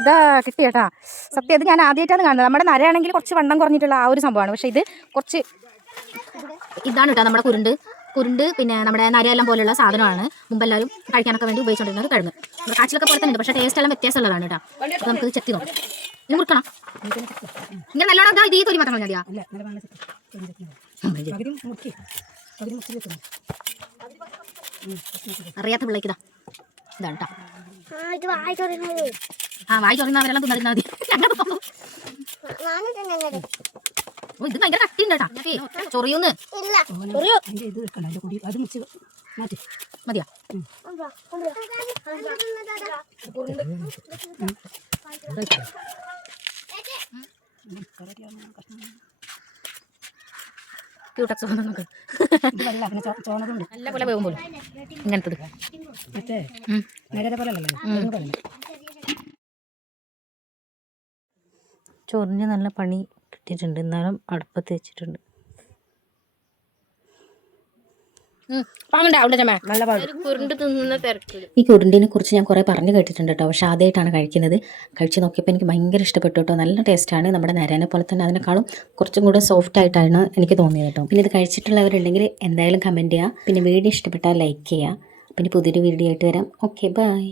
ഇതാ കിട്ടി കേട്ടാ. സത്യം ഇത് ഞാൻ ആദ്യമായിട്ടാണ് കാണുന്നത്. നമ്മുടെ നരയാണെങ്കിൽ കുറച്ച് വണ്ണം കുറഞ്ഞിട്ടുള്ള ആ ഒരു സംഭവമാണ്. പക്ഷേ ഇത് കുറച്ച് ഇതാണ് കേട്ടോ നമ്മുടെ കുരുണ്ട് പിന്നെ നമ്മുടെ നരയെല്ലാം പോലെയുള്ള സാധനമാണ് മുമ്പെല്ലാവരും കഴിക്കാനൊക്കെ വേണ്ടി ഉപയോഗിച്ചുകൊണ്ടിരുന്നത് കിഴങ്ങ്. നമ്മുടെ കാച്ചിലൊക്കെ പോലെ തന്നെ ഉണ്ട്, പക്ഷേ ടേസ്റ്റ് എല്ലാം വ്യത്യാസമുള്ളതാണ് കേട്ടോ. അപ്പോൾ നമുക്കിത് ചെത്തി നോക്കാം. ഇത് മുറുക്കണം ഇങ്ങനെ നല്ലോണം. ഇതാ ഇത് ഈ തൊലി മാത്രം മതിയാ. അറിയാത്ത പിള്ളേക്കിതാ ഇതാണ് കേട്ടോ. ആ വായി ചൊറിയുന്നവരെല്ലാം തിന്നറിഞ്ഞാൽ മതി. ഇത് ഭയങ്കര കട്ടിയുണ്ട് കേട്ടാ. ചൊറിയൂന്ന് മതിയാ. ക്യൂട്ടക്സ് നമുക്ക് നല്ല പോലെ വേവും പോലും ഇങ്ങനത്തത് ചൊറിഞ്ഞ് നല്ല പണി കിട്ടിയിട്ടുണ്ട്. എന്നാലും അടുപ്പത്ത് വെച്ചിട്ടുണ്ട്. ഈ കുരുണ്ടിനെ കുറിച്ച് ഞാൻ കുറേ പറഞ്ഞു കേട്ടിട്ടുണ്ട് കേട്ടോ, പക്ഷെ ആദ്യമായിട്ടാണ് കഴിക്കുന്നത്. കഴിച്ച് നോക്കിയപ്പോൾ എനിക്ക് ഭയങ്കര ഇഷ്ടപ്പെട്ടു കേട്ടോ. നല്ല ടേസ്റ്റാണ്. നമ്മുടെ നരേനെ പോലെ തന്നെ അതിനേക്കാളും കുറച്ചും കൂടെ സോഫ്റ്റ് ആയിട്ടാണ് എനിക്ക് തോന്നിയത് കേട്ടോ. പിന്നെ ഇത് കഴിച്ചിട്ടുള്ളവരുണ്ടെങ്കിൽ എന്തായാലും കമൻറ്റ് ചെയ്യുക. പിന്നെ വീഡിയോ ഇഷ്ടപ്പെട്ടാൽ ലൈക്ക് ചെയ്യുക. പിന്നെ പുതിയൊരു വീഡിയോ ആയിട്ട് വരാം. Okay bye.